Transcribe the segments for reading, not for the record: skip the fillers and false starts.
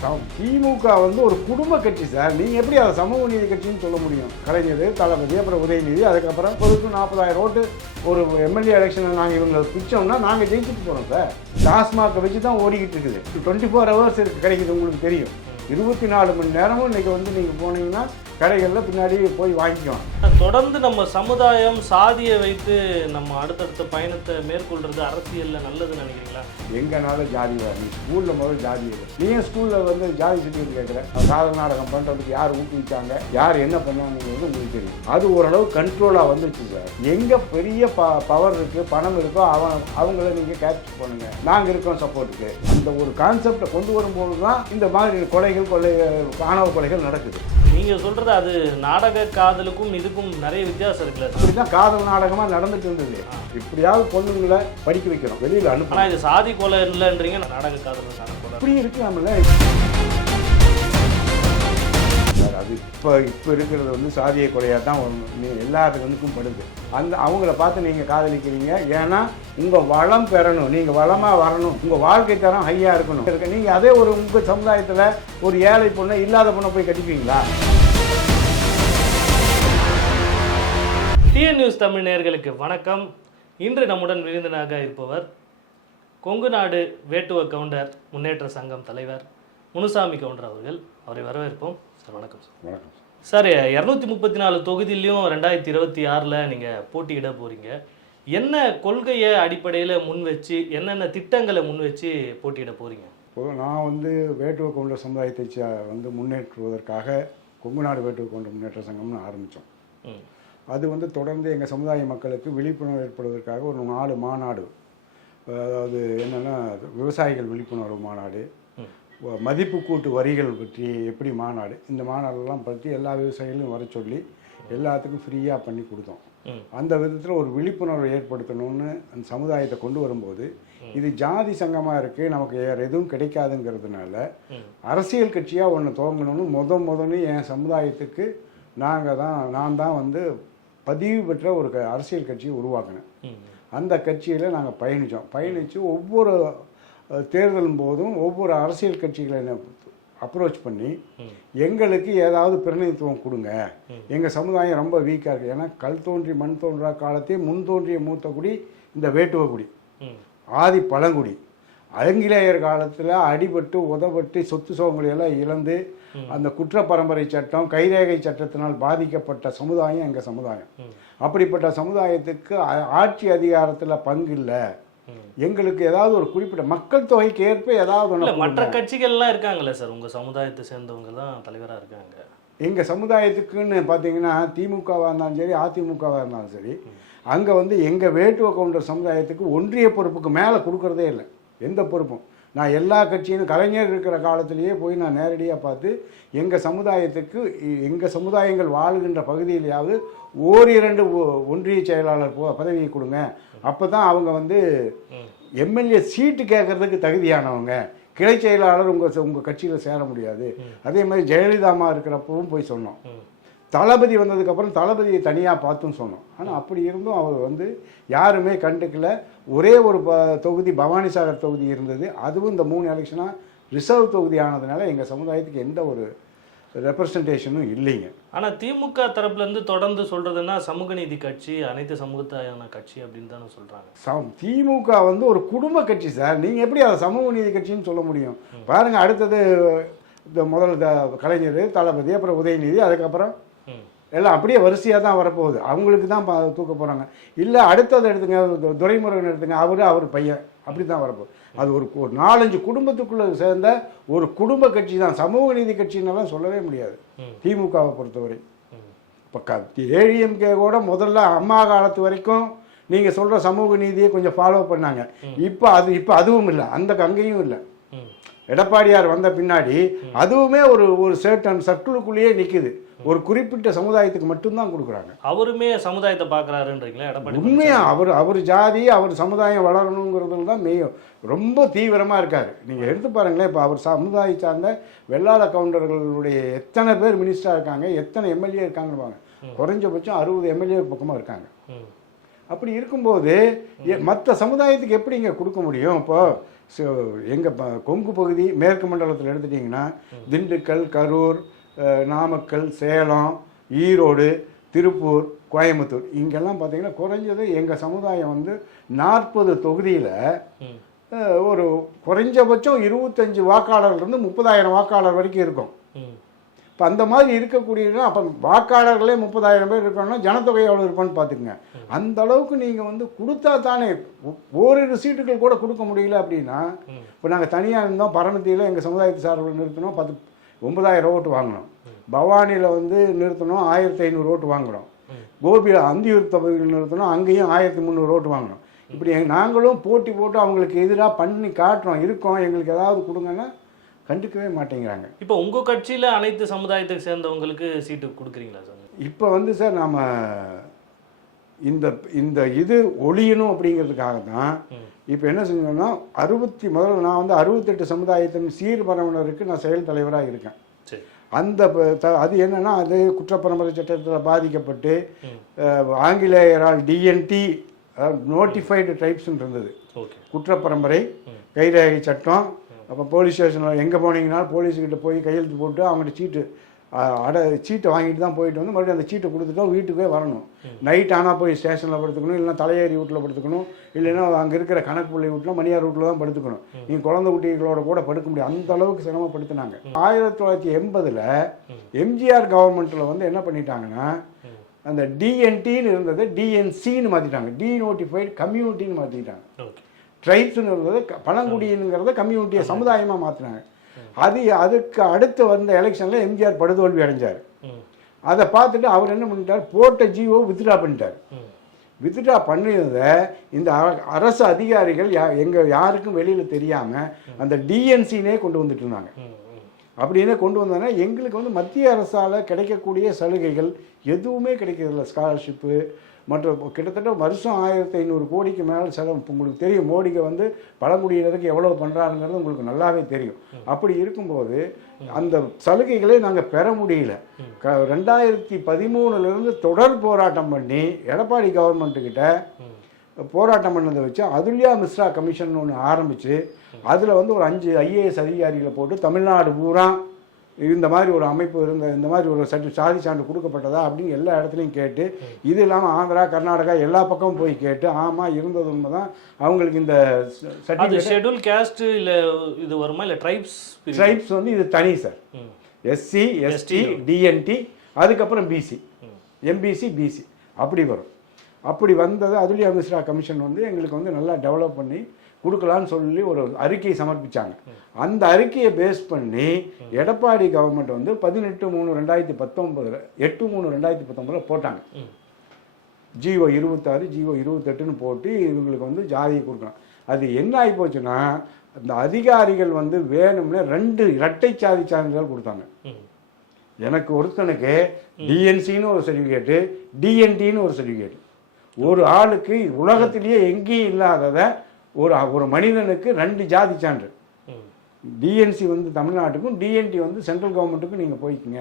திமுக வந்து ஒரு குடும்ப கட்சி சார். நீங்க எப்படி அதை சமூக நீதி கட்சின்னு சொல்ல முடியும்? கலைஞர், தளபதி, அப்புறம் உதயநிதி, அதுக்கப்புறம் 40,000 ஓட்டு ஒரு எம்எல்ஏ எலெக்ஷனை நாங்கள் இவங்க பிடிச்சோம்னா நாங்கள் ஜெயிச்சுட்டு போகிறோம் சார். டாஸ்மாகை வச்சு தான் ஓடிக்கிட்டு இருக்குது. 24 ஹவர்ஸ் இருக்குது கிடைக்குது, உங்களுக்கு தெரியும். 24 மணி நேரமும் இன்றைக்கி வந்து நீங்கள் போனீங்கன்னா கடைகளில் பின்னாடி போய் வாங்கிக்கலாம். தொடர்ந்து நம்ம சமுதாயம் சாதியை வைத்து நம்ம அடுத்தடுத்த பயணத்தை மேற்கொள்றது அரசியலில் நல்லதுன்னு நினைக்கிறீங்களா? எங்கனாலும் ஜாதி நீ ஸ்கூலில் முதல்ல ஜாதி நீ ஏன் ஸ்கூலில் வந்து ஜாதி சர்டிஃபிகேட் கேட்குற? சாதன நாடகம் பண்ணுறதுக்கு யார் ஊக்குவிச்சாங்க, யார் என்ன பண்ணாங்கிறது உங்களுக்கு தெரியும். அது ஓரளவு கண்ட்ரோலாக வந்துச்சு சார். எங்கே பெரிய பவர் இருக்குது, பணம் இருக்கோ அவங்கள நீங்கள் கேப்சர் பண்ணுங்கள், நாங்கள் இருக்கோம் சப்போர்ட்டுக்கு. அந்த ஒரு கான்செப்டை கொண்டு வரும்போது தான் இந்த மாதிரி கொலைகள் ஆணவ கொலைகள் நடக்குது. நீங்கள் சொல்கிறது அது நாடக காதலுக்கும் இதுக்கும் நிறைய வித்தியாசம் இருக்குல்ல? இப்படி தான் காதல் நாடகமாக நடந்துட்டு இருந்தது. இப்படியாவது பொண்ணுங்களை படிக்க வைக்கிறோம், வெளியில் அனுப்ப. ஆனால் இது சாதி கொலை இல்லைன்றீங்க, நாடக காதல் கொலை இப்படி இருக்கலாம்ல. அது இப்போ இருக்கிறது வந்து சாதிய கொலையாக தான் எல்லாத்துக்கும் படுது. அவங்கள பார்த்து நீங்கள் காதலிக்கிறீங்க. ஏன்னா உங்கள் வளம் பெறணும், நீங்கள் வளமாக வரணும், உங்கள் வாழ்க்கை தரம் ஹையாக இருக்கணும். நீங்கள் அதே ஒரு உங்கள் சமுதாயத்தில் ஒரு ஏழை பொண்ணை இல்லாத பொண்ணை போய் கட்டிப்பீங்களா? டிஎன் நியூஸ் தமிழ் நேயர்களுக்கு வணக்கம். இன்று நம்முடன் விருந்தினராக இருப்பவர் கொங்கு நாடு வேட்டுவ கவுண்டர் முன்னேற்ற சங்கம் தலைவர் முனுசாமி கவுண்டர் அவர்கள். அவரை வரவேற்போம் சார். வணக்கம் சார். வணக்கம் சார். 234 தொகுதியிலையும் 2026 நீங்கள் போட்டியிட போகிறீங்க. என்ன கொள்கையை அடிப்படையில் முன் வச்சு, என்னென்ன திட்டங்களை முன் வச்சு போட்டியிட போகிறீங்க? இப்போது நான் வந்து வேட்டுவ கவுண்டர் சமுதாயத்தை வந்து முன்னேற்றுவதற்காக கொங்கு நாடு வேட்டுவ கவுண்டர் முன்னேற்ற சங்கம்னு ஆரம்பித்தோம். அது வந்து தொடர்ந்து எங்கள் சமுதாய மக்களுக்கு விழிப்புணர்வு ஏற்படுவதற்காக ஒரு 4 மாநாடு, அதாவது என்னென்னா விவசாயிகள் விழிப்புணர்வு மாநாடு, மதிப்பு கூட்டு வரிகள் பற்றி எப்படி மாநாடு, இந்த மாநாடெல்லாம் பற்றி எல்லா விவசாயிகளையும் வர சொல்லி எல்லாத்துக்கும் ஃப்ரீயாக பண்ணி கொடுத்தோம். அந்த விதத்தில் ஒரு விழிப்புணர்வை ஏற்படுத்தணும்னு அந்த சமுதாயத்தை கொண்டு வரும்போது, இது ஜாதி சங்கமாக இருக்குது, நமக்கு வேறு எதுவும் கிடைக்காதுங்கிறதுனால அரசியல் கட்சியாக ஒன்று துவங்கணும்னு முதல்ல என் சமுதாயத்துக்கு நான் தான் வந்து பதிவு பெற்ற ஒரு அரசியல் கட்சியை உருவாக்கினேன். அந்த கட்சியில் நாங்கள் பயணித்து ஒவ்வொரு தேர்தலும் போதும் ஒவ்வொரு அரசியல் கட்சிகளை அப்ரோச் பண்ணி எங்களுக்கு ஏதாவது பிரதிநிதித்துவம் கொடுங்க, எங்கள் சமுதாயம் ரொம்ப வீக்காக இருக்குது. ஏன்னா கல் தோன்றி மண் தோன்றா காலத்தே முன் தோன்றிய மூத்த குடி இந்த வேட்டுவ குடி, ஆதி பழங்குடி. ஆங்கிலேயர் காலத்தில் அடிபட்டு உதப்பட்டு சொத்து சுகங்களையெல்லாம் இழந்து அந்த குற்ற பரம்பரை சட்டம், கைரேகை சட்டத்தினால் பாதிக்கப்பட்ட சமுதாயம் எங்கள் சமுதாயம். அப்படிப்பட்ட சமுதாயத்துக்கு ஆட்சி அதிகாரத்தில் பங்கு இல்லை. எங்களுக்கு ஏதாவது ஒரு குறிப்பிட்ட மக்கள் தொகைக்கு ஏற்ப ஏதாவது ஒன்று. மற்ற கட்சிகள்லாம் இருக்காங்களே சார், உங்கள் சமுதாயத்தை சேர்ந்தவங்க தான் தலைவராக இருக்காங்க. எங்கள் சமுதாயத்துக்குன்னு பார்த்தீங்கன்னா திமுகவாக இருந்தாலும் சரி, அதிமுகவாக இருந்தாலும் சரி, அங்கே வந்து எங்கள் வேட்டுவ கவுண்டர் சமுதாயத்துக்கு ஒன்றிய பொறுப்புக்கு மேலே கொடுக்குறதே இல்லை எந்த பொறுப்பும். நான் எல்லா கட்சியும் கலைஞர் இருக்கிற காலத்திலேயே போய் நான் நேரடியாக பார்த்து எங்கள் சமுதாயத்துக்கு எங்கள் சமுதாயங்கள் வாழ்கின்ற பகுதியிலேயாவது 1-2 ஒன்றிய செயலாளர் பதவியை கொடுங்க. அப்போ தான் அவங்க வந்து எம்எல்ஏ சீட்டு கேட்கறதுக்கு தகுதியானவங்க. கிளை செயலாளர் உங்கள் கட்சியில் சேர முடியாது. அதே மாதிரி ஜெயலலிதா அம்மா இருக்கிறப்பவும் போய் சொன்னோம். தளபதி வந்ததுக்கப்புறம் தளபதியை தனியாக பார்த்துன்னு சொன்னோம். ஆனால் அப்படி இருந்தும் அவர் வந்து யாருமே கண்டுக்கல. ஒரே ஒரு தொகுதி பவானிசாகர் தொகுதி இருந்தது, அதுவும் இந்த 3 எலெக்ஷனாக ரிசர்வ் தொகுதி ஆனதுனால எங்கள் சமுதாயத்துக்கு எந்த ஒரு ரெப்ரசன்டேஷனும் இல்லைங்க. ஆனால் திமுக தரப்புலேருந்து தொடர்ந்து சொல்கிறதுன்னா சமூக நீதி கட்சி, அனைத்து சமூகத்தான கட்சி அப்படின்னு தானே சொல்கிறாங்க. திமுக வந்து ஒரு குடும்ப கட்சி சார். நீங்கள் எப்படி அதை சமூக நீதி கட்சின்னு சொல்ல முடியும்? பாருங்கள், அடுத்தது இந்த முதல்ல கலைஞர், தளபதி, அப்புறம் உதயநிதி, அதுக்கப்புறம் எல்லாம் அப்படியே வரிசையாக தான் வரப்போகுது. அவங்களுக்கு தான் தூக்க போகிறாங்க. இல்லை அடுத்தது எடுத்துங்க, துரைமுருகன் எடுத்துங்க, அவர் பையன், அப்படி தான் வரப்போகுது. அது ஒரு 4-5 குடும்பத்துக்குள்ளே சேர்ந்த ஒரு குடும்ப கட்சி தான். சமூக நீதி கட்சின்னெல்லாம் சொல்லவே முடியாது திமுகவை பொறுத்தவரை. இப்போ ஏடிஎம்கே கூட முதல்ல அம்மா காலத்து வரைக்கும் நீங்கள் சொல்கிற சமூக நீதியை கொஞ்சம் ஃபாலோ பண்ணாங்க. இப்போ அதுவும் இல்லை, அந்த அங்கேயும் இல்லை. எடப்பாடியார் வந்த பின்னாடி அதுவுமே ஒரு சர்டன் சர்க்கிளுக்குள்ளேயே நிற்குது. ஒரு குறிப்பிட்ட சமுதாயத்துக்கு மட்டும்தான் கொடுக்குறாங்க. அவருமே சமுதாயத்தை பார்க்குறாருன்றீங்களா எடப்பாடி? உண்மையாக அவர் ஜாதி, அவர் சமுதாயம் வளரணுங்கிறதுல தான் ரொம்ப தீவிரமாக இருக்கார். நீங்கள் எடுத்து பாருங்களேன், இப்போ அவர் சமுதாய சார்ந்த வெள்ளாள கவுண்டர்களுடைய எத்தனை பேர் மினிஸ்டராக இருக்காங்க, எத்தனை எம்எல்ஏ இருக்காங்கன்னு பாருங்க. குறைஞ்சபட்சம் 60 எம்எல்ஏ பக்கமாக இருக்காங்க. அப்படி இருக்கும்போது மற்ற சமுதாயத்துக்கு எப்படி இங்கே கொடுக்க முடியும்? இப்போ எங்கள் கொங்கு பகுதி மேற்கு மண்டலத்தில் எடுத்துட்டிங்கன்னா திண்டுக்கல், கரூர், நாமக்கல், சேலம், ஈரோடு, திருப்பூர், கோயம்புத்தூர் இங்கெல்லாம் பார்த்தீங்கன்னா குறைஞ்சது எங்கள் சமுதாயம் வந்து 40 தொகுதியில் ஒரு குறைஞ்சபட்சம் 25 வாக்காளர்லேருந்து 30,000 வாக்காளர் வரைக்கும் இருக்கும். இப்போ அந்த மாதிரி இருக்கக்கூடியதுன்னா அப்போ வாக்காளர்களே 30,000 பேர் இருக்கணும்னா ஜனத்தொகை எவ்வளோ இருப்பான்னு பார்த்துக்குங்க. அந்த அளவுக்கு நீங்கள் வந்து கொடுத்தா தானே. ஓரிரு சீட்டுகள் கூட கொடுக்க முடியல அப்படின்னா, இப்போ நாங்கள் தனியாக இருந்தோம், பரமத்தியில் எங்கள் சமுதாயத்து சார்பில் நிறுத்தினோம், 9,000 ஓட்டு வாங்கினோம். பவானியில் வந்து நிறுத்தினோம், 1,500 ஓட்டு வாங்கினோம். கோபியில் அந்தியூர் தொகுதியில் நிறுத்தினோம், அங்கேயும் 1,300 ஓட்டு வாங்கினோம். இப்படி நாங்களும் போட்டி போட்டு அவங்களுக்கு எதிராக பண்ணி காட்டுறோம், இருக்கோம், எங்களுக்கு ஏதாவது கொடுங்கன்னா கண்டுக்கவே மாட்டேங்கிறாங்க. இப்போ உங்கள் கட்சியில் அனைத்து சமுதாயத்துக்கு சேர்ந்தவங்களுக்கு சீட்டு கொடுக்குறீங்களா சார்? இப்போ வந்து சார் நாம் இந்த இது ஒழியணும் அப்படிங்கிறதுக்காக தான் இப்போ என்ன செஞ்சோம்னா முதல்ல நான் வந்து 68 சமுதாயத்தின் சீர்பரவனருக்கு நான் செயல் தலைவராக இருக்கேன். அந்த அது என்னன்னா அது குற்றப்பரம்பரை சட்டத்தில் பாதிக்கப்பட்டு ஆங்கிலேயரால் டிஎன்டி நோட்டிஃபைடு ட்ரைப்ஸ்ன்னு இருந்தது. குற்றப்பரம்பரை கைரேகை சட்டம். அப்போ போலீஸ் ஸ்டேஷனில் எங்கே போனீங்கன்னாலும் போலீஸ்கிட்ட போய் கையெழுத்து போட்டு அவங்கள்ட்ட சீட்டை வாங்கிட்டு தான் போயிட்டு வந்து மறுபடியும் அந்த சீட்டை கொடுத்துட்டோம் வீட்டுக்கே வரணும். நைட் ஆனால் போய் ஸ்டேஷனில் படுத்துக்கணும், இல்லைன்னா தலையேறி வீட்டில் படுத்துக்கணும், இல்லைன்னா அங்கே இருக்கிற கணக்கு பிள்ளை வீட்டில் மணியார் வீட்டில் தான் படுத்துக்கணும். நீங்கள் குழந்தை குட்டிகளோட கூட படுக்க முடியும், அந்த அளவுக்கு சிரமப்படுத்தினாங்க. 1980 எம்ஜிஆர் கவர்மெண்ட்டில் வந்து என்ன பண்ணிட்டாங்கன்னா அந்த டிஎன்டின்னு இருந்தது டிஎன்சின்னு மாற்றிட்டாங்க, டிநோட்டிஃபைடு கம்யூனிட்டின்னு மாற்றிட்டாங்க. ட்ரைப்ஸ்ன்னு இருந்தது பழங்குடிங்கிறத கம்யூனிட்டியை சமுதாயமாக மாற்றினாங்க. அதுக்கு அடுத்து வந்த எலெக்ஷனில் எம்ஜிஆர் படுதோல்வி அடைஞ்சார். அதை பார்த்துட்டு அவர் என்ன பண்ணிட்டார், போட்ட ஜிஓ வித்ட்ரா பண்ணிட்டார். வித்ட்ரா பண்ணியதை இந்த அரசு அதிகாரிகள் யாருக்கும் வெளியில் தெரியாமல் அந்த டிஎன்சினே கொண்டு வந்துட்டு இருந்தாங்க. அப்படின்னே கொண்டு வந்தோன்னா எங்களுக்கு வந்து மத்திய அரசால் கிடைக்கக்கூடிய சலுகைகள் எதுவுமே கிடைக்கிறதில்ல. ஸ்காலர்ஷிப்பு மற்றும் கிட்டத்தட்ட வருஷம் 1,500 கோடிக்கு மேலே செலவு. உங்களுக்கு தெரியும் மோடிக்கு வந்து பழங்குடியினருக்கு எவ்வளோ பண்ணுறாருங்கிறது உங்களுக்கு நல்லாவே தெரியும். அப்படி இருக்கும்போது அந்த சலுகைகளை நாங்கள் பெற முடியல. 2013 தொடர் போராட்டம் பண்ணி எடப்பாடி கவர்மெண்ட்டுக்கிட்ட போராட்டம் பண்ணதை வச்சு அதுல்யா மிஸ்ரா கமிஷன் ஒன்று ஆரம்பித்து அதில் வந்து ஒரு 5 ஐஏஎஸ் அதிகாரிகளை போட்டு தமிழ்நாடு பூரா இந்த மாதிரி ஒரு அமைப்பு இந்த மாதிரி ஒரு சாதி சான்று கொடுக்கப்பட்டதா அப்படின்னு எல்லா இடத்துலையும் கேட்டு, இது இல்லாமல் ஆந்திரா, கர்நாடகா எல்லா பக்கமும் போய் கேட்டு ஆமாம் இருந்தது உண்மை தான். அவங்களுக்கு இந்த ஷெட்யூல் கேஸ்ட் இல்லை இது வருமா இல்லை ட்ரைப்ஸ் வந்து இது தனி சார். எஸ்சி, எஸ்டி, டிஎன்டி, அதுக்கப்புறம் பிசி, எம்பிசி, பிசி அப்படி வரும். அப்படி வந்தது அதுல்யா மிஸ்ரா கமிஷன் வந்து எங்களுக்கு வந்து நல்லா டெவலப் பண்ணி கொடுக்கலான்னு சொல்லி ஒரு அறிக்கையை சமர்ப்பித்தாங்க. அந்த அறிக்கையை பேஸ் பண்ணி எடப்பாடி கவர்மெண்ட் வந்து 18/3/2019 8/3/2019 போட்டாங்க. ஜிஓ 26, ஜிஓ 28ன்னு போட்டு இவங்களுக்கு வந்து ஜாதியை கொடுக்கணும். அது என்ன ஆகி போச்சுன்னா அந்த அதிகாரிகள் வந்து வேணும்னே 2 இரட்டை சாதி சான்றிதழ் கொடுத்தாங்க. எனக்கு ஒருத்தனுக்கு டிஎன்சின்னு ஒரு சர்டிஃபிகேட்டு, டிஎன்டின்னு ஒரு சர்டிஃபிகேட். ஒரு ஆளுக்கு உலகத்திலேயே எங்கேயும் இல்லாததை ஒரு மனிதனுக்கு 2 ஜாதி சான்று. டிஎன்சி வந்து தமிழ்நாட்டுக்கும் டிஎன்டி வந்து சென்ட்ரல் கவர்மெண்ட்டுக்கும் நீங்கள் போய்க்குங்க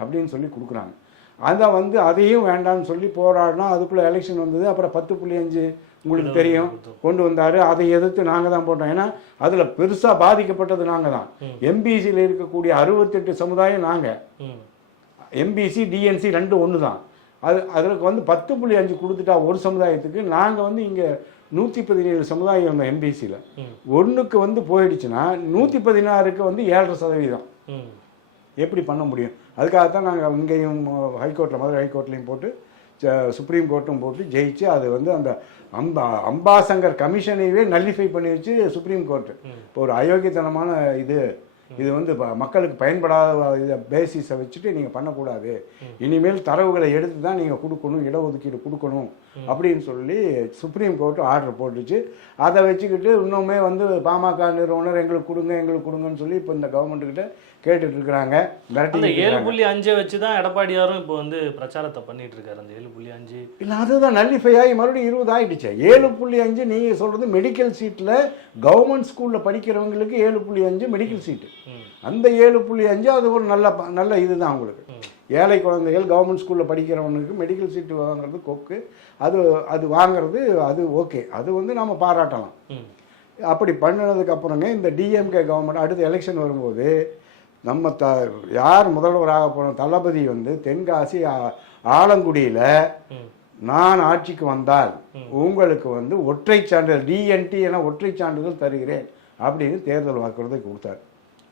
அப்படின்னு சொல்லி கொடுக்குறாங்க. அதை வந்து அதையும் வேண்டாம்னு சொல்லி போராடினா அதுக்குள்ளே எலெக்ஷன் வந்தது. அப்புறம் 10.5 உங்களுக்கு தெரியும் கொண்டு வந்தார். அதை எதிர்த்து நாங்கள் தான் போட்டோம். ஏன்னா அதில் பெருசாக பாதிக்கப்பட்டது நாங்கள் தான். எம்பிசியில் இருக்கக்கூடிய 68 சமுதாயம் நாங்கள். எம்பிசி டிஎன்சி 2 ஒன்று தான். அதுக்கு வந்து 10.5 கொடுத்துட்டா ஒரு சமுதாயத்துக்கு. நாங்கள் வந்து இங்கே 117 சமுதாயம் இருந்தோம் எம்பிசியில். ஒன்றுக்கு வந்து போயிடுச்சுன்னா 116க்கு வந்து 7.5%. எப்படி பண்ண முடியும்? அதுக்காகத்தான் நாங்கள் இங்கேயும் ஹைகோர்ட்டில் மதுரை ஹைகோர்ட்லேயும் போட்டு சுப்ரீம் கோர்ட்டும் போட்டு ஜெயிச்சு அது வந்து அந்த அம்பாசங்கர் கமிஷனையே நல்லிஃபை பண்ணி வச்சு சுப்ரீம் கோர்ட்டு இப்போ ஒரு அயோக்கியத்தனமான இது வந்து மக்களுக்கு பயன்படாத இதை பேசிஸை வச்சுட்டு நீங்கள் பண்ணக்கூடாது, இனிமேல் தரவுகளை எடுத்து தான் நீங்கள் கொடுக்கணும், இடஒதுக்கீடு கொடுக்கணும் அப்படின்னு சொல்லி சுப்ரீம் கோர்ட்டு ஆர்டர் போட்டுச்சு. அதை வச்சுக்கிட்டு இன்னுமே வந்து பாமக நிறுவனர் எங்களுக்கு கொடுங்கன்னு சொல்லி இப்போ இந்த கவர்மெண்ட்டுக்கிட்ட கேட்டுட்டு இருக்கிறாங்க. 7.5 வச்சு தான் எடப்பாடியாரும் இப்போ வந்து பிரச்சாரத்தை பண்ணிட்டு இருக்காரு. அந்த 7.5 இல்லை அதுதான் நல்லிஃபை ஆகி மறுபடியும் 20 ஆகிடுச்சு. 7.5 நீங்கள் சொல்கிறது மெடிக்கல் சீட்டில் கவர்மெண்ட் ஸ்கூலில் படிக்கிறவங்களுக்கு 7.5 மெடிக்கல் சீட்டு. அந்த 7.5 அது ஒரு நல்ல இதுதான் அவங்களுக்கு. ஏழை குழந்தைகள் கவர்மெண்ட் ஸ்கூலில் படிக்கிறவனுக்கு மெடிக்கல் சீட்டு வாங்குறது கொக்கு. அது வாங்கிறது அது ஓகே, அது வந்து நாம் பாராட்டலாம். அப்படி பண்ணினதுக்கு அப்புறங்க இந்த டிஎம்கே கவர்மெண்ட் அடுத்த எலெக்ஷன் வரும்போது நம்ம யார் முதல்வராக போன தளபதி வந்து தென்காசி ஆலங்குடியில் நான் ஆட்சிக்கு வந்தால் உங்களுக்கு வந்து ஒற்றை சான்றிதழ் டிஎன்டி என ஒற்றை சான்றிதழ் தருகிறேன் அப்படின்னு தேர்தல் வாக்குறுதி கொடுத்தார்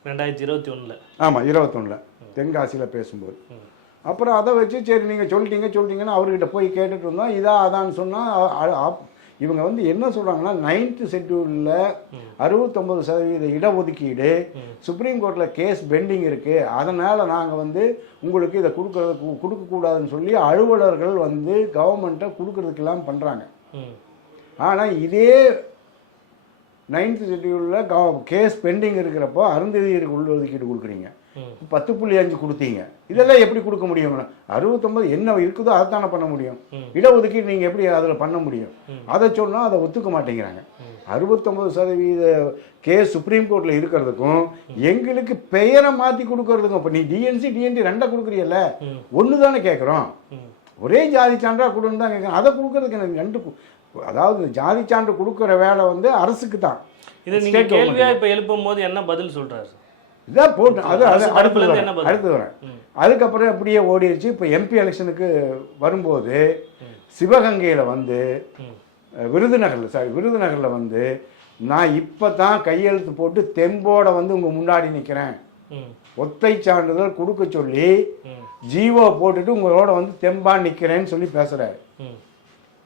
2021. ஆமாம் 21 தென்காசியில் பேசும்போது. அப்புறம் அதை வச்சு சரி நீங்கள் சொல்லிட்டீங்கன்னு அவர்கிட்ட போய் கேட்டுட்டு இருந்தோம். அதான்னு சொன்னால் இவங்க வந்து என்ன சொல்கிறாங்கன்னா 9th ஷெட்யூலில் 69% இடஒதுக்கீடு சுப்ரீம் கோர்ட்டில் கேஸ் பெண்டிங் இருக்குது, அதனால் நாங்கள் வந்து உங்களுக்கு இதை கொடுக்கக்கூடாதுன்னு சொல்லி அலுவலர்கள் வந்து கவர்மெண்ட்டை கொடுக்கறதுக்கெல்லாம் பண்ணுறாங்க. ஆனால் இதே 9th ஷெட்யூலில் கேஸ் பெண்டிங் இருக்கிறப்போ அருந்ததியருக்கு உள்ஒதுக்கீடு கொடுக்குறீங்க, 10.5 கொடுத்தீங்க. இதெல்லாம் எப்படி கொடுக்க முடியும்? 69 என்ன இருக்குதோ அதை தானே பண்ண முடியும். இடஒதுக்கீடு நீங்கள் எப்படி அதில் பண்ண முடியும்? அதை சொன்னால் அதை ஒத்துக்க மாட்டேங்கிறாங்க. 69% கேஸ் சுப்ரீம் கோர்ட்டில் இருக்கிறதுக்கும் எங்களுக்கு பெயரை மாற்றி கொடுக்கறதுக்கும், இப்போ நீ டிஎன்டி 2 கொடுக்குறீல்ல, ஒன்று தானே கேட்குறோம், ஒரே ஜாதி சான்றா கொடுன்னு தான் கேட்குறோம். அதை கொடுக்கறதுக்கு எனக்கு 2, அதாவது ஜாதி சான்று கொடுக்குற வேலை வந்து அரசுக்கு தான். இதை நீங்கள் கேள்வியாக இப்போ எழுப்பும் போது என்ன பதில் சொல்கிறாரு? இதான் போட்டு அது அடுத்து வரேன். அதுக்கப்புறம் அப்படியே ஓடிடுச்சு. இப்போ எம்பி எலெக்ஷனுக்கு வரும்போது சிவகங்கையில் வந்து விருதுநகரில் வந்து நான் இப்போ தான் கையெழுத்து போட்டு தெம்போட வந்து உங்கள் முன்னாடி நிற்கிறேன், ஒத்தை சான்றிதழ் கொடுக்க சொல்லி ஜீவோ போட்டுட்டு உங்களோட வந்து தெம்பா நிற்கிறேன்னு சொல்லி பேசுகிறாரு.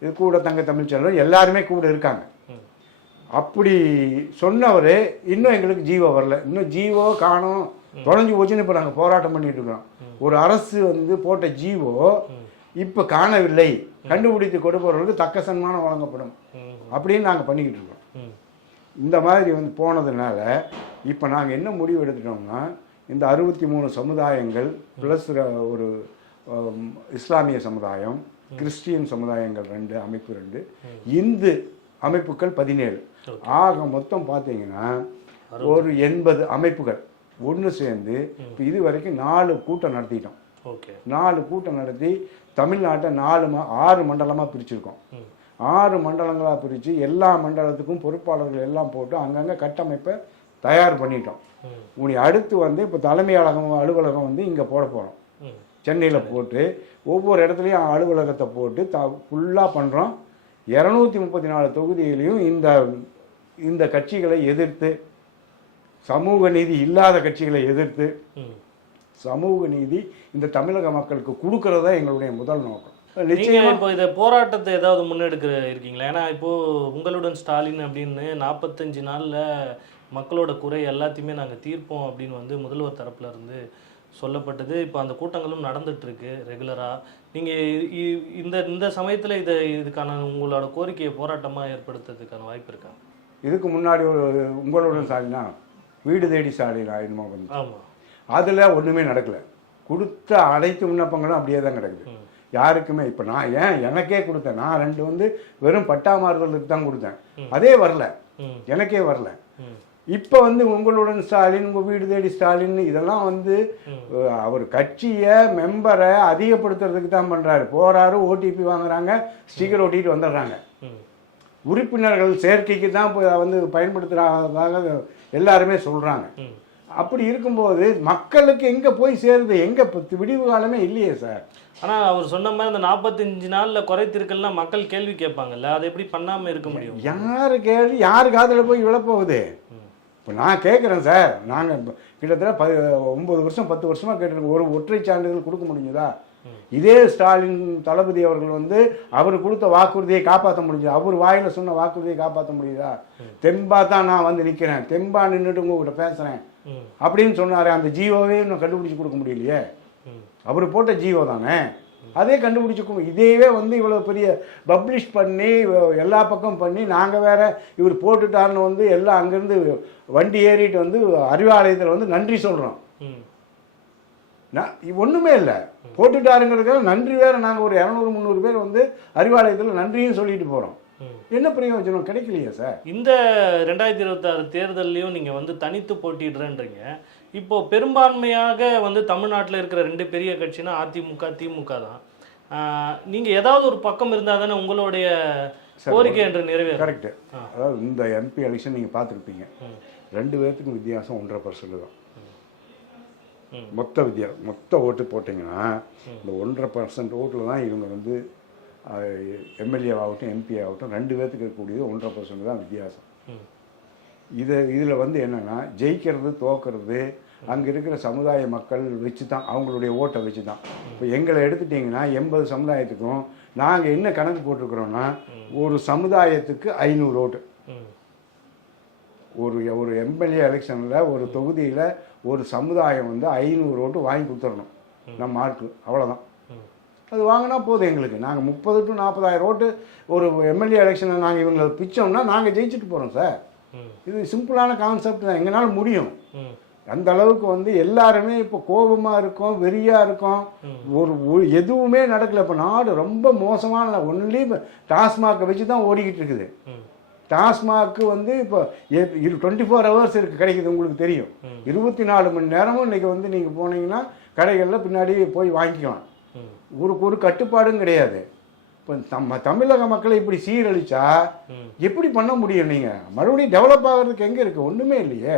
இது கூட தங்க தமிழ்ச்செல்வன் எல்லாருமே கூட இருக்காங்க. அப்படி சொன்னவர் இன்னும் எங்களுக்கு ஜீவோ வரல, இன்னும் ஜீவோ காணும், தொலைஞ்சு போச்சுன்னு இப்போ நாங்கள் போராட்டம் பண்ணிட்டு இருக்கோம். ஒரு அரசு வந்து போட்ட ஜீவோ இப்போ காணவில்லை, கண்டுபிடித்து கொடுப்பவர்களுக்கு தக்க சன்மானம் வழங்கப்படும் அப்படின்னு நாங்கள் பண்ணிக்கிட்டு இருக்கோம். இந்த மாதிரி வந்து போனதுனால இப்போ நாங்கள் என்ன முடிவு எடுத்துட்டோம்னா, இந்த 63 சமுதாயங்கள் ப்ளஸ் ஒரு இஸ்லாமிய சமுதாயம், கிறிஸ்டியன் சமுதாயங்கள் 2 அமைப்பு 2, இந்து அமைப்புகள் 17, ஆக மொத்தம் பார்த்தீங்கன்னா ஒரு 80 அமைப்புகள் ஒன்று சேர்ந்து இப்போ இது வரைக்கும் 4 கூட்டம் நடத்திட்டோம். 4 கூட்டம் நடத்தி தமிழ்நாட்டை 6 மண்டலமாக பிரிச்சிருக்கோம். 6 மண்டலங்களாக பிரித்து எல்லா மண்டலத்துக்கும் பொறுப்பாளர்கள் எல்லாம் போட்டு அங்கங்கே கட்டமைப்பை தயார் பண்ணிட்டோம். உனி அடுத்து வந்து இப்போ தலைமை அலுவலகம் வந்து இங்கே போட போகிறோம், சென்னையில் போட்டு ஒவ்வொரு இடத்துலையும் அலுவலகத்தை போட்டு ஃபுல்லாக பண்ணுறோம். 234 தொகுதியிலையும் இந்த கட்சிகளை எதிர்த்து, சமூக நீதி இல்லாத கட்சிகளை எதிர்த்து சமூக நீதி இந்த தமிழக மக்களுக்கு கொடுக்கறதா எங்களுடைய முதல் நோக்கம். நிச்சயமா இப்போ இந்த போராட்டத்தை ஏதாவது முன்னெடுக்கிற இருக்கீங்களா? ஏன்னா இப்போது உங்களுடன் ஸ்டாலின் அப்படின்னு 45 நாளில் மக்களோட குறை எல்லாத்தையுமே நாங்கள் தீர்ப்போம் அப்படின்னு வந்து முதல்வர் தரப்புல இருந்து சொல்லப்பட்டது. இப்போ அந்த கூட்டங்களும் நடந்துட்டுருக்கு ரெகுலராக. நீங்கள் இந்த சமயத்தில் இதுக்கான உங்களோட கோரிக்கையை போராட்டமாக ஏற்படுத்துறதுக்கான வாய்ப்பு இருக்கா? இதுக்கு முன்னாடி ஒரு உங்களுடன் ஸ்டாலினா வீடு தேடி ஸ்டாலினா என்னமோ வந்து, ஆமாம், அதில் ஒன்றுமே நடக்கலை. கொடுத்த அனைத்து விண்ணப்பங்களும் அப்படியே தான் கிடக்குது. யாருக்குமே இப்போ நான் எனக்கே கொடுத்தேன், நான் 2 வந்து வெறும் பட்டா மாறுதலுக்கு தான் கொடுத்தேன், அதே வரல, எனக்கே வரல. இப்போ வந்து உங்களுடன் ஸ்டாலின், உங்கள் வீடு தேடி ஸ்டாலின், இதெல்லாம் வந்து அவர் கட்சியை மெம்பரை அதிகப்படுத்துறதுக்கு தான் பண்ணுறாரு. போகிறாரு, ஓடிபி வாங்குறாங்க, ஸ்டிக்கர் ஓட்டிட்டு வந்துடுறாங்க. உறுப்பினர்கள் சேர்க்கைக்கு தான் வந்து பயன்படுத்துகிறதாக எல்லாருமே சொல்கிறாங்க. அப்படி இருக்கும்போது மக்களுக்கு எங்கே போய் சேருது? எங்கே விடிவு காலமே இல்லையே சார். ஆனால் அவர் சொன்ன மாதிரி அந்த 45 நாளில் குறைத்திருக்கலாம் மக்கள் கேள்வி கேட்பாங்கல்ல, அதை எப்படி பண்ணாமல் இருக்க முடியும்? யார் கேள்வி யாரு காதில் போய் விழப்போகுது? இப்போ நான் கேட்குறேன் சார், நாங்கள் கிட்டத்தட்ட 9 வருஷம் 10 வருஷமாக கேட்டுருக்கோம், ஒரு ஒற்றை சான்றிதழ் கொடுக்க முடிஞ்சுதா? இதே ஸ்டாலின் தளபதி அவர்கள் வந்து அவர் கொடுத்த வாக்குறுதியை காப்பாற்ற முடிஞ்சது, அவர் வாயில் சொன்ன வாக்குறுதியை காப்பாற்ற முடியுதா? தெம்பா தான் நான் வந்து நிற்கிறேன், தெம்பா நின்றுட்டு உங்ககிட்ட பேசுகிறேன் அப்படின்னு சொன்னார். அந்த ஜீவோவே இன்னும் கண்டுபிடிச்சி கொடுக்க முடியலையே, அவர் போட்ட ஜீவோ தானே, அதே கண்டுபிடிச்சிக்கும். இதையவே வந்து இவ்வளோ பெரிய பப்ளிஷ் பண்ணி எல்லா பக்கம் பண்ணி நாங்கள் வேற இவர் போட்டுட்டாருன்னு வந்து எல்லாம் அங்கேருந்து வண்டி ஏறிட்டு வந்து அறிவாலயத்தில் வந்து நன்றி சொல்கிறோம். ஒன்றுமே இல்லை, போட்டுட்டாருங்கிறதுக்காக நன்றி வேற. நாங்கள் ஒரு 200-300 பேர் வந்து அறிவாலயத்தில் நன்றியும் சொல்லிட்டு போகிறோம். என்ன பிரயோஜனம் கிடைக்கலையா சார்? இந்த 2026 தேர்தலையும் நீங்கள் வந்து தனித்து போட்டிடுறேன்றீங்க. இப்போ பெரும்பான்மையாக வந்து தமிழ்நாட்டில் இருக்கிற 2 பெரிய கட்சினா அதிமுக, திமுக தான். நீங்கள் ஏதாவது ஒரு பக்கம் இருந்தால் தானே உங்களுடைய கோரிக்கை என்று நிறைவேறும். கரெக்டு. அதாவது இந்த எம்பி எலெக்ஷன் நீங்கள் பார்த்துருப்பீங்க, 2 பேர்த்துக்கும் வித்தியாசம் 1.5% தான். மொத்த ஓட்டு போட்டிங்கன்னா இந்த 1.5% ஓட்டில் தான் இவங்க வந்து எம்எல்ஏ ஆகட்டும் எம்பி ஆகட்டும் 2 பேர்த்துக்கு இருக்கக்கூடியது 1.5% தான் வித்தியாசம். இதில் வந்து என்னென்னா ஜெயிக்கிறது தோக்கிறது அங்கே இருக்கிற சமுதாய மக்கள் வச்சு தான், அவங்களுடைய ஓட்டை வச்சு தான். இப்போ எங்களை எடுத்துட்டிங்கன்னா 80 சமுதாயத்துக்கும் நாங்கள் என்ன கணக்கு போட்டிருக்கிறோன்னா, ஒரு சமுதாயத்துக்கு 500 ஓட்டு. ஒரு எம்எல்ஏ எலெக்ஷனில் ஒரு தொகுதியில் ஒரு சமுதாயம் வந்து 500 ஓட்டு வாங்கி கொடுத்துடணும் நம்ம ஆட்கள், அவ்வளோதான். அது வாங்கினா போதும் எங்களுக்கு. நாங்கள் 30 to 40,000 ஓட்டு ஒரு எம்எல்ஏ எலெக்ஷனில் நாங்கள் இவங்களை பிச்சோம்னா நாங்கள் ஜெயிச்சுட்டு போகிறோம் சார். இது சிம்பிளான கான்செப்ட் தான், எங்களால் முடியும். அந்த அளவுக்கு வந்து எல்லாருமே இப்போ கோபமாக இருக்கோம், வெறியாக இருக்கோம். ஒரு எதுவுமே நடக்கலை. இப்போ நாடு ரொம்ப மோசமான, ஒன்லி டாஸ்மாகை வச்சு தான் ஓடிக்கிட்டு இருக்குது. டாஸ்மாக்கு வந்து இப்போ 24 hours இருக்குது, கிடைக்குது. உங்களுக்கு தெரியும், 24 மணி நேரமும் இன்றைக்கி வந்து நீங்கள் போனீங்கன்னா கடைகளில் பின்னாடி போய் வாங்கிக்கலாம். ஒரு கட்டுப்பாடும் கிடையாது. இப்போ நம்ம தமிழக மக்களை இப்படி சீரழிச்சா எப்படி பண்ண முடியும்? நீங்கள் மறுபடியும் டெவலப் ஆகிறதுக்கு எங்கே இருக்குது? ஒன்றுமே இல்லையே.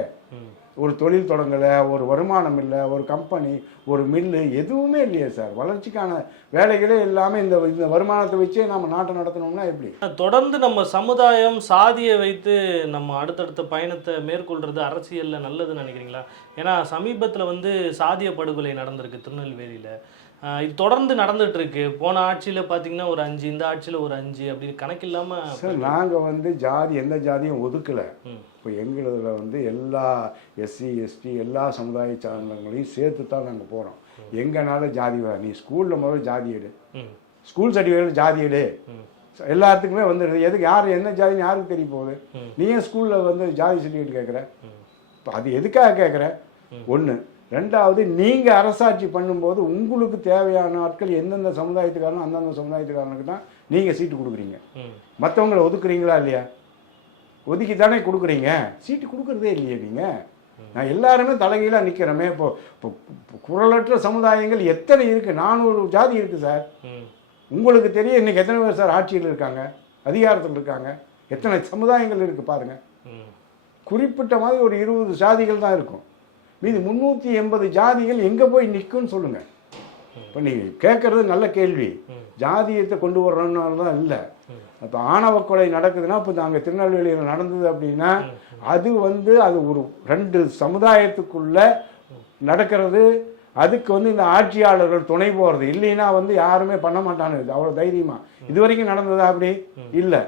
ஒரு தொழில் தொடங்கலை, ஒரு வருமானம் இல்லை, ஒரு கம்பெனி, ஒரு மில்லு, எதுவுமே இல்லையே சார். வளர்ச்சிக்கான வேலைகளே இல்லாமல் இந்த வருமானத்தை வச்சே நம்ம நாட்டை நடத்தணும்னா எப்படி? தொடர்ந்து நம்ம சமுதாயம் சாதியை வைத்து நம்ம அடுத்தடுத்த பயணத்தை மேற்கொள்கிறது அரசியலில் நல்லதுன்னு நினைக்கிறீங்களா? ஏன்னா சமீபத்தில் வந்து சாதிய படுகொலை நடந்திருக்கு திருநெல்வேலியில். இது தொடர்ந்து நடந்துட்டு இருக்கு. போன ஆட்சியில் பார்த்தீங்கன்னா ஒரு 5, இந்த ஆட்சியில் ஒரு 5, அப்படி கணக்கு இல்லாமல். சார் நாங்கள் வந்து எந்த ஜாதியும் ஒதுக்கலை. இப்போ எங்களதில் வந்து எல்லா எஸ்சி எஸ்டி எல்லா சமுதாய சார்ந்தவங்களையும் சேர்த்து தான் நாங்கள் போகிறோம். எங்கனால ஜாதி நீ ஸ்கூலில் முதல்ல ஜாதி எடு, ஸ்கூல் சர்டிஃபிகேட்டில் ஜாதி எடு, எல்லாத்துக்குமே வந்துடுது. எதுக்கு யார் என்ன ஜாதின்னு யாருக்கு தெரிய போகுது? நீ ஏன் ஸ்கூலில் வந்து ஜாதி சர்டிஃபிகேட் கேட்குற? இப்போ அது எதுக்காக கேட்குற? ஒன்று. ரெண்டாவது, நீங்கள் அரசாட்சி பண்ணும்போது உங்களுக்கு தேவையான ஆட்கள் எந்தெந்த சமுதாயத்துக்காரனும் அந்தந்த சமுதாயத்துக்காரனுக்கு தான் நீங்கள் சீட்டு கொடுக்குறீங்க. மற்றவங்களை ஒதுக்குறீங்களா இல்லையா? ஒதுக்கி தானே கொடுக்குறீங்க, சீட்டு கொடுக்குறதே இல்லையே நீங்கள். நான் எல்லாருமே தலைகீழாக நிற்கிறோமே. இப்போ குரலற்ற சமுதாயங்கள் எத்தனை இருக்குது? 400 ஜாதி இருக்குது சார். உங்களுக்கு தெரியும் இன்றைக்கி எத்தனை பேர் சார் ஆட்சியில் இருக்காங்க, அதிகாரத்தில் இருக்காங்க? எத்தனை சமுதாயங்கள் இருக்குது பாருங்கள். குறிப்பிட்ட மாதிரி ஒரு 20 ஜாதிகள் தான் இருக்கும். மீது 380 ஜாதிகள் எங்கே போய் நிற்கும்னு சொல்லுங்கள். இப்போ நீங்கள் கேட்குறது நல்ல கேள்வி. ஜாதியத்தை கொண்டு வர்றோன்னு தான் இல்லை. இப்போ ஆணவ கொலை நடக்குதுன்னா, இப்போ நாங்கள் திருநெல்வேலியில் நடந்தது அப்படின்னா அது வந்து அது ஒரு 2 சமுதாயத்துக்குள்ள நடக்கிறது. அதுக்கு வந்து இந்த ஆட்சியாளர்கள் துணை போகிறது இல்லைன்னா வந்து யாருமே பண்ண மாட்டானு அவ்வளோ தைரியமாக. இது வரைக்கும் நடந்ததா? அப்படி இல்லை.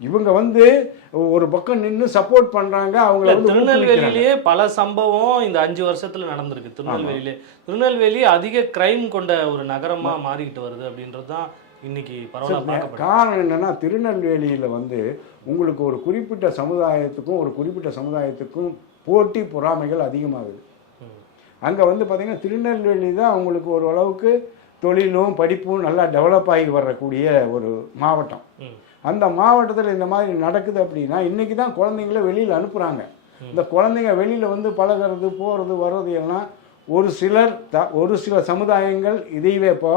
இவங்க வந்து ஒரு பக்கம் நின்று சப்போர்ட் பண்றாங்க. அவங்க திருநெல்வேலியிலேயே பல சம்பவம் இந்த 5 வருஷத்துல நடந்திருக்கு. திருநெல்வேலி அதிக கிரைம் கொண்ட ஒரு நகரமா மாறிக்கிட்டு வருது அப்படின்றது தான் இன்னைக்கு பரவாயில்ல. காரணம் என்னன்னா, திருநெல்வேலியில வந்து உங்களுக்கு ஒரு குறிப்பிட்ட சமுதாயத்துக்கும் போட்டி பொறாமைகள் அதிகமாகுது. அங்க வந்து பாத்தீங்கன்னா திருநெல்வேலி தான் அவங்களுக்கு ஒரு அளவுக்கு தொழிலும் படிப்பும் நல்லா டெவலப் ஆகி வரக்கூடிய ஒரு மாவட்டம். அந்த மாவட்டத்தில் இந்த மாதிரி நடக்குது அப்படின்னா இன்றைக்கி தான் குழந்தைங்கள வெளியில் அனுப்புகிறாங்க. இந்த குழந்தைங்க வெளியில் வந்து பழகிறது போகிறது வர்றது எல்லாம் ஒரு சில சமுதாயங்கள் இதையவே. இப்போ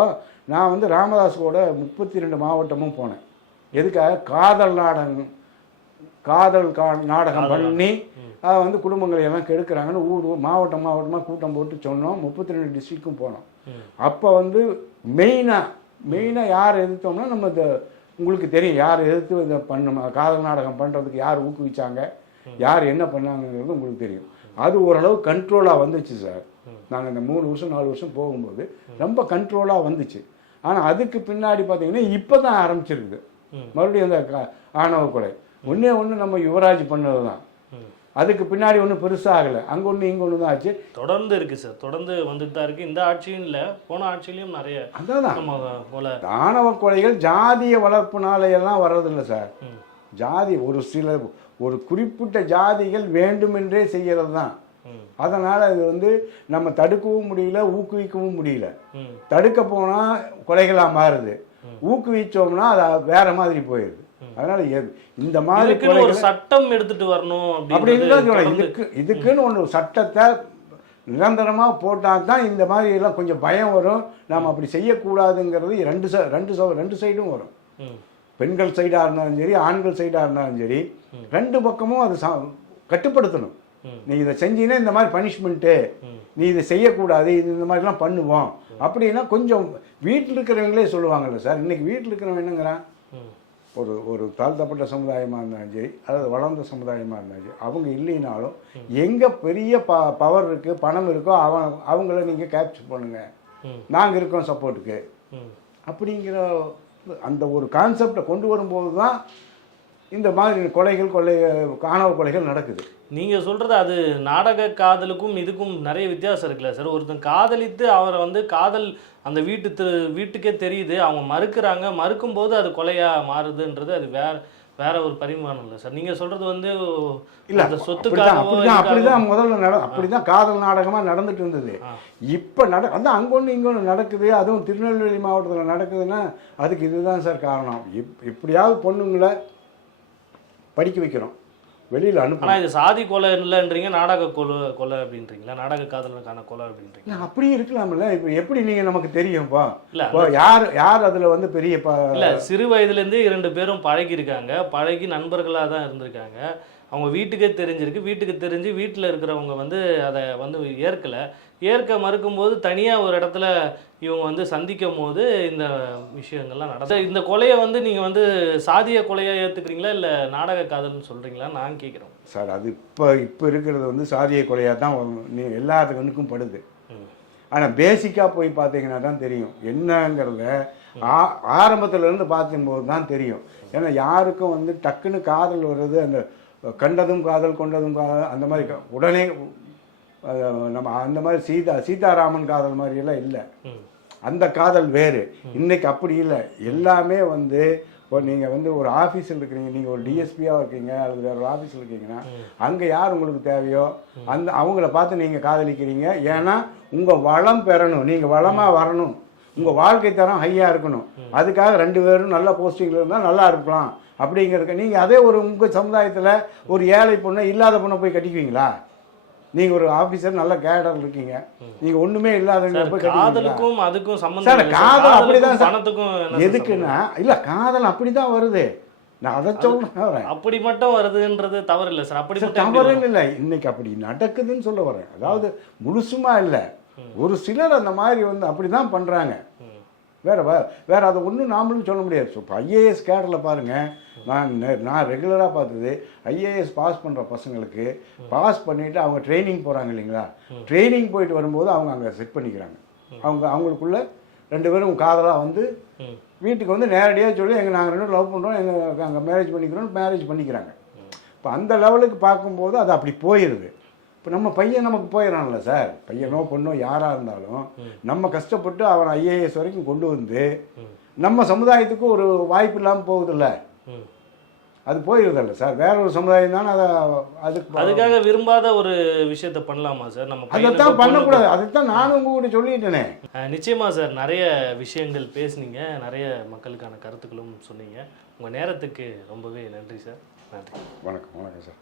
நான் வந்து ராமதாஸோட 32 மாவட்டமும் போனேன். எதுக்காக? காதல் நாடகம் பண்ணி அதை வந்து குடும்பங்களை எல்லாம் கெடுக்கிறாங்கன்னு மாவட்டமாக கூட்டம் போட்டு சொன்னோம். 32 டிஸ்ட்ரிக்டும் போனோம். அப்போ வந்து மெயினாக யார் எதிர்த்தோம்னா, நம்ம உங்களுக்கு தெரியும் யார் எதிர்த்து இதை காதல் நாடகம் பண்ணுறதுக்கு யார் ஊக்குவிச்சாங்க, யார் என்ன பண்ணாங்கிறது உங்களுக்கு தெரியும். அது ஓரளவு கண்ட்ரோலாக வந்துச்சு சார். நாங்கள் இந்த 3 வருஷம் 4 வருஷம் போகும்போது ரொம்ப கண்ட்ரோலாக வந்துச்சு. ஆனால் அதுக்கு பின்னாடி பார்த்தீங்கன்னா இப்போ தான் ஆரம்பிச்சிருக்குது மறுபடியும் அந்த ஆணவ கொலை. ஒன்று நம்ம யுவராஜ் பண்ணது தான். அதுக்கு பின்னாடி ஒன்றும் பெருசாக ஆகலை. அங்கே ஒன்று இங்கே ஒன்று தான் ஆச்சு. தொடர்ந்து இருக்குது சார், தொடர்ந்து வந்துட்டு தான் இருக்குது. இந்த ஆட்சியும் இல்லை, போன ஆட்சியிலையும் நிறைய அதான் ஆணவ கொலைகள் ஜாதிய வளர்ப்புனாலையெல்லாம் வர்றதில்லை சார். ஜாதி ஒரு குறிப்பிட்ட ஜாதிகள் வேண்டுமென்றே செய்கிறது தான். அதனால் அது வந்து நம்ம தடுக்கவும் முடியல, ஊக்குவிக்கவும் முடியல. தடுக்க போனால் கொலைகளாக மாறுது, ஊக்குவிச்சோம்னா அது வேற மாதிரி போயிடுது. அதனால இந்த மாதிரி ஒரு சட்டம் எடுத்துட்டு வரணும் அப்படின்னு தான் சொல்றேன். இதுக்குன்னு ஒன்று சட்டத்தை நிரந்தரமாக போட்டால் தான் இந்த மாதிரி எல்லாம் கொஞ்சம் பயம் வரும். நாம் அப்படி செய்யக்கூடாதுங்கிறது ரெண்டு சைடும் வரும். பெண்கள் சைடாக இருந்தாலும் சரி, ஆண்கள் சைடாக இருந்தாலும் சரி, ரெண்டு பக்கமும் அது கட்டுப்படுத்தணும். நீ இதை செஞ்சீங்கன்னா இந்த மாதிரி பனிஷ்மெண்ட்டு, நீ இதை செய்யக்கூடாது, இது இந்த மாதிரிலாம் பண்ணுவோம் அப்படின்னா கொஞ்சம் வீட்டில் இருக்கிறவங்களே சொல்லுவாங்கல்ல சார். இன்னைக்கு வீட்டில் இருக்கிறவங்க என்னங்கிறான், ஒரு தாழ்த்தப்பட்ட சமுதாயமாக இருந்தாலும் சரி, அதாவது வளர்ந்த சமுதாயமாக இருந்தாலும் சரி, அவங்க இல்லைனாலும் எங்கே பெரிய பவர் இருக்குது, பணம் இருக்கோ அவங்கள நீங்கள் கேப்சர் பண்ணுங்கள், நாங்கள் இருக்கோம் சப்போர்ட்டுக்கு அப்படிங்கிற அந்த ஒரு கான்செப்டை கொண்டு வரும்போது தான் இந்த மாதிரி ஆணவ கொலைகள் நடக்குது. நீங்கள் சொல்கிறது அது நாடக காதலுக்கும் இதுக்கும் நிறைய வித்தியாசம் இருக்குல்ல சார். ஒருத்தன் காதலித்து அவரை வந்து காதல் அந்த வீட்டுக்கே தெரியுது, அவங்க மறுக்கிறாங்க, மறுக்கும்போது அது கொலையாக மாறுதுன்றது அது வேற ஒரு பரிமாணம் இல்லை சார். நீங்கள் சொல்கிறது வந்து இல்லை, அந்த சொத்துக்காக அப்படிதான் முதல்ல அப்படிதான் காதல் நாடகமாக நடந்துட்டு இருந்தது. இப்போ அதான் அங்கொன்று இங்கொன்று நடக்குது. அதுவும் திருநெல்வேலி மாவட்டத்தில் நடக்குதுன்னா அதுக்கு இதுதான் சார் காரணம். எப்படியாவது பொண்ணுங்களை படிக்க வைக்கிறோம், வெளியில் அனுப்பணும். ஆனால் இது சாதி கொலை இல்லைன்றீங்க, நாடக கொலை அப்படின்றீங்களா, நாடக காதலுக்கான கொலை அப்படின்றீங்க. அப்படியே இருக்கலாம்ல. இப்போ எப்படி நீங்கள் நமக்கு தெரியும்ப்பா, இல்லை யார் அதில் வந்து பெரிய இல்லை, சிறு வயதுலேருந்து 2 பேரும் பழகியிருக்காங்க, பழகி நண்பர்களாக தான் இருந்திருக்காங்க. அவங்க வீட்டுக்கே தெரிஞ்சிருக்கு, வீட்டுக்கு தெரிஞ்சு வீட்டில் இருக்கிறவங்க வந்து அதை வந்து ஏற்க மறுக்கும்போது தனியாக ஒரு இடத்துல இவங்க வந்து சந்திக்கும் போது இந்த விஷயங்கள்லாம் நடக்குது. இந்த கொலையை வந்து நீங்கள் வந்து சாதிய கொலையாக ஏற்றுக்கிறீங்களா இல்லை நாடக காதல்னு சொல்கிறீங்களா நான் கேட்குறேன் சார். அது இப்போ இருக்கிறது வந்து சாதிய கொலையாக தான் எல்லாத்துக்கும் படுது. ஆனால் பேசிக்காக போய் பார்த்தீங்கன்னா தான் தெரியும் என்னங்கிறத. ஆரம்பத்துலேருந்து பார்க்கும்போது தான் தெரியும். ஏன்னா யாருக்கும் வந்து டக்குன்னு காதல் வர்றது அந்த கண்டதும் காதல் கொண்டதும் காதல் அந்த மாதிரி உடனே நம்ம அந்த மாதிரி சீதாராமன் காதல் மாதிரியெல்லாம் இல்லை. அந்த காதல் வேறு. இன்னைக்கு அப்படி இல்லை. எல்லாமே வந்து இப்போ நீங்கள் வந்து ஒரு ஆஃபீஸில் இருக்கிறீங்க, நீங்கள் ஒரு டிஎஸ்பியாக இருக்கீங்க அல்லது வேறு ஒரு ஆஃபீஸில் இருக்கீங்கன்னா அங்கே யார் உங்களுக்கு தேவையோ அவங்கள பார்த்து நீங்கள் காதலிக்கிறீங்க. ஏன்னா உங்கள் வளம் பெறணும், நீங்கள் வளமாக வரணும், உங்கள் வாழ்க்கை தரம் ஹையாக இருக்கணும். அதுக்காக 2 பேரும் நல்ல போஸ்டிங்கில் இருந்தால் நல்லா இருக்கலாம் அப்படிங்கிறதுக்கு. நீங்கள் அதே உங்கள் சமுதாயத்தில் ஒரு ஏழை பொண்ணை இல்லாத பொண்ணை போய் கட்டிக்குவீங்களா? நீங்கள் ஒரு ஆஃபீஸர் நல்ல கேடர் இருக்கீங்க, நீங்கள் ஒன்றுமே இல்லாதவங்க போய் காதலுக்கும் அதுக்கும் சம்பந்தம். காதல் அப்படிதான் பணத்துக்கும் எதுக்குன்னா இல்லை, காதல் அப்படி தான் வருது. நான் அதை சொல்றேன். அப்படி மட்டும் வருதுன்றது தவறு இல்லை சார். அப்படி தவறு இல்லை, இன்னைக்கு அப்படி நடக்குதுன்னு சொல்ல வரேன். அதாவது முழுசுமா இல்லை, ஒரு சிலர் அந்த மாதிரி வந்து அப்படி தான் பண்ணுறாங்க. வேற அதை ஒன்றும் நாமளும் சொல்ல முடியாது. ஸோ இப்போ ஐஏஎஸ் கேடரில் பாருங்கள், நான் ரெகுலராக பார்த்தது ஐஏஎஸ் பாஸ் பண்ணுற பசங்களுக்கு பாஸ் பண்ணிவிட்டு அவங்க ட்ரைனிங் போகிறாங்க இல்லைங்களா, ட்ரைனிங் போயிட்டு வரும்போது அவங்க அங்கே செட் பண்ணிக்கிறாங்க. அவங்களுக்குள்ள 2 பேரும் காதலாக வந்து வீட்டுக்கு வந்து நேரடியாக சொல்லி நாங்கள் 2 பேரும் லவ் பண்ணுறோம், அங்கே மேரேஜ் பண்ணிக்கிறாங்க. இப்போ அந்த லெவலுக்கு பார்க்கும்போது அது அப்படி போயிடுது. இப்போ நம்ம பையன் நமக்கு போயிடறான்ல சார், பையனோ பொண்ணோ யாராக இருந்தாலும் நம்ம கஷ்டப்பட்டு அவன் ஐஏஎஸ் வரைக்கும் கொண்டு வந்து நம்ம சமுதாயத்துக்கு ஒரு வாய்ப்பு இல்லாமல் போகுதில்ல, அது போயிடுதல்ல சார். வேற ஒரு சமுதாயம் தானே அதுக்காக விரும்பாத ஒரு விஷயத்த பண்ணலாமா சார்? நம்ம அதைத்தான் பண்ணக்கூடாது. அதைத்தான் நானும் உங்ககிட்ட சொல்லிட்டேனே. நிச்சயமா சார், நிறைய விஷயங்கள் பேசுனீங்க, நிறைய மக்களுக்கான கருத்துக்களும் சொன்னீங்க. உங்கள் நேரத்துக்கு ரொம்பவே நன்றி சார். நன்றி. வணக்கம் சார்.